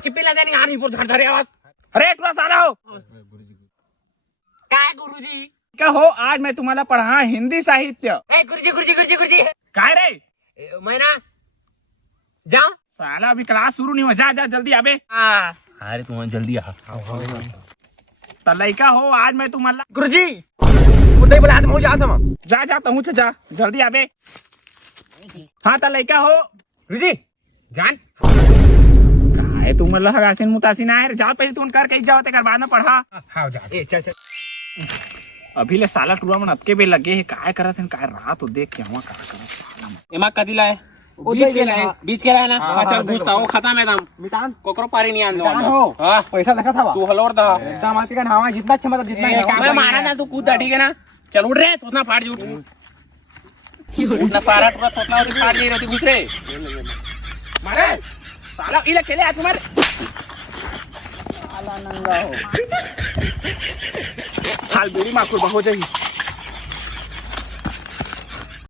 चिप्पी ला देनी आणि पूर धडधडे आवाज। अरे थोड़ा साला हो काय गुरुजी? क्या हो, आज मैं तुम्हाला पढ़ा हिंदी साहित्य। ए गुरुजी गुरुजी गुरुजी गुरुजी काय रे मैं ना जाऊं? साला अभी क्लास शुरू नहीं हुआ, जा जा जल्दी आबे। अरे तुम जल्दी आ। तो लड़का हो, आज मैं तुम्हाला गुरुजी उदय बोला आज मैं जाता हूं। जा जा तहु से जा जल्दी आबे। हाँ तो लड़का हो गुरुजी जान काय तुम्हाला हगासीन मुतासीन आहे रे, जाओ पहले तुम कर कहीं जाओ तेकर बाद में पढ़ा। हां जा ए चल चल। अभी ले साला टूरा मन अतके बे लगे है, काय करत है काय रात हो देख के हुआ का करत साला मन। एमा कदिला है बीच के लाए ना। चल घुसता हो खत्म है दाम मिटान कोकरो पारी नहीं आंदो मिटान हो हां पैसा देखा था तू हलोर दा एकदम आती का नावा जितना अच्छा मतलब जितना मैं मारा ना तू कूदा ठीक है ना। चल उठ रे उतना फाड़ जी उतना सारा टुकड़ा थोतला और फाड़ ले रही घुस रे मारे साला इले केले आ तुम्हारे साला नंगा हो हाल बेड़ी माकुर बहुत है।